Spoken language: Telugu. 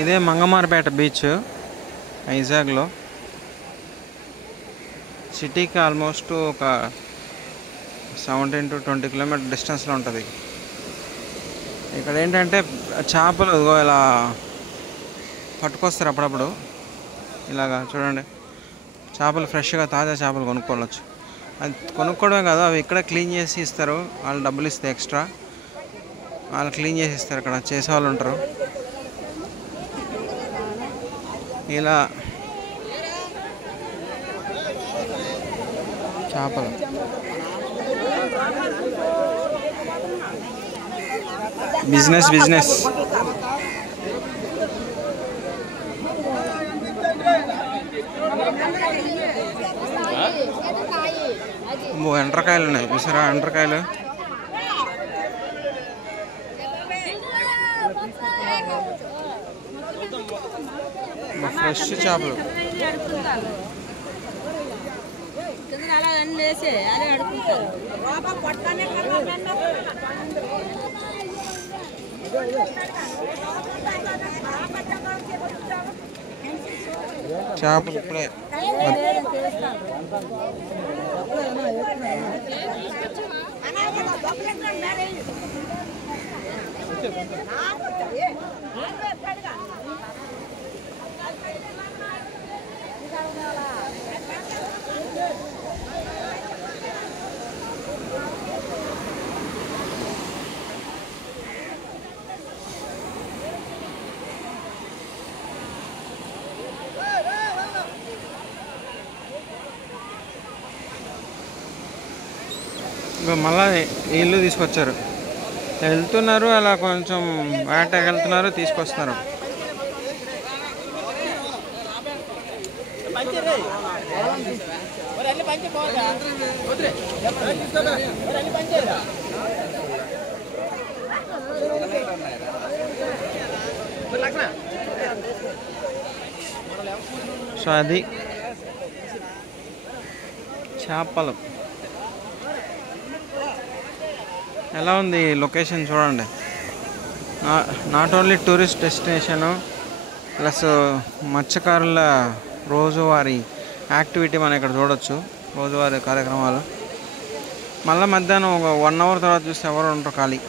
ఇదే మంగమారపేట బీచ్ వైజాగ్లో. సిటీకి ఆల్మోస్ట్ ఒక 17 to 20 కిలోమీటర్ డిస్టెన్స్లో ఉంటుంది. ఇక్కడ ఏంటంటే చేపలు ఇలా పట్టుకొస్తారు అప్పుడప్పుడు. ఇలాగా చూడండి, చేపలు ఫ్రెష్గా తాజా చేపలు కొనుక్కోవచ్చు. అది కొనుక్కోవడమే కాదు, అవి ఇక్కడ క్లీన్ చేసి ఇస్తారు. వాళ్ళు డబ్బులు ఇస్తే ఎక్స్ట్రా వాళ్ళు క్లీన్ చేసి ఇస్తారు. ఇక్కడ చేసేవాళ్ళు ఉంటారు. ఇలా చేపలు బిజినెస్ ఎండ్రకాయలు ఉన్నాయి చూసారా, ఎండ్రకాయలు. ఫ్రెష్ చేపలు. చేపలు ఇప్పుడే మళ్ళా ఇల్లు తీసుకొచ్చారు. వెళ్తున్నారు అలా కొంచెం వేటకి వెళ్తున్నారు, తీసుకొస్తున్నారు. సో అది చేపలు. ఎలా ఉంది లొకేషన్ చూడండి. Not only tourist destination, plus మత్స్యకారుల రోజువారీ యాక్టివిటీ మనం ఇక్కడ చూడొచ్చు, రోజువారీ కార్యక్రమాలు. మళ్ళీ మధ్యాహ్నం ఒక 1 hour తర్వాత చూస్తే ఎవరు ఉంటారు ఖాళీ.